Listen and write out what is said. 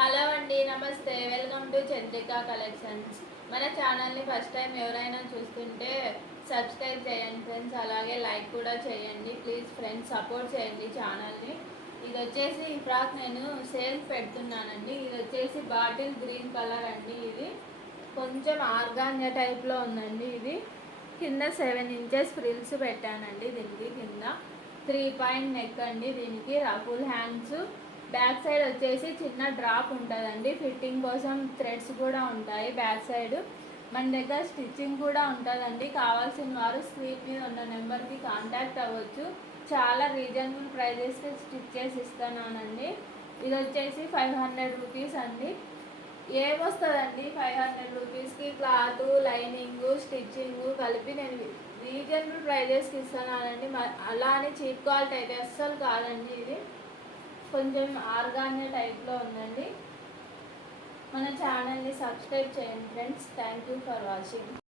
Hello అండి, నమస్తే. Welcome to Chandrika collections. మన ఛానల్ని ఫస్ట్ టైం ఎవరైనా చూస్తుంటే సబ్స్క్రైబ్ చేయండి ఫ్రెండ్స్, అలాగే లైక్ కూడా చేయండి ప్లీజ్ ఫ్రెండ్స్, సపోర్ట్ చేయండి ఛానల్ని. ఇది వచ్చేసి ఈ ఫ్రాక్ నేను సేల్ పెడుతున్నానండి. ఇది వచ్చేసి బాటిల్ గ్రీన్ కలర్ అండి. ఇది కొంచెం ఆర్గాన్జా టైప్లో ఉందండి. ఇది కింద 7 ఇంచెస్ ఫ్రిల్స్ పెట్టానండి. దీనికి కింద 3 పాయింట్ నెక్ అండి. దీనికి రఫుల్ హ్యాండ్స్, బ్యాక్ సైడ్ వచ్చేసి చిన్న డ్రాప్ ఉంటుందండి. ఫిట్టింగ్ కోసం థ్రెడ్స్ కూడా ఉంటాయి బ్యాక్ సైడ్. మన దగ్గర స్టిచ్చింగ్ కూడా ఉంటుందండి. కావాల్సిన వారు స్క్రీన్ మీద ఉన్న నెంబర్కి కాంటాక్ట్ అవ్వచ్చు. చాలా రీజనబుల్ ప్రైజెస్కి స్టిచ్ చేసి ఇస్తున్నానండి. ఇది వచ్చేసి 500 రూపీస్ అండి. ఏమొస్తుందండి 500 రూపీస్కి? క్లాత్, లైనింగ్, స్టిచ్చింగ్ కలిపి నేను రీజనబుల్ ప్రైజెస్కి ఇస్తున్నానండి. అలా అని చీప్ క్వాలిటీ అయితే అస్సలు కాదండి. ఇది కొంచెం ఆర్గాన్జా టైప్లో ఉందండి. మన ఛానల్ని సబ్స్క్రైబ్ చేయండి friends. Thank you for watching.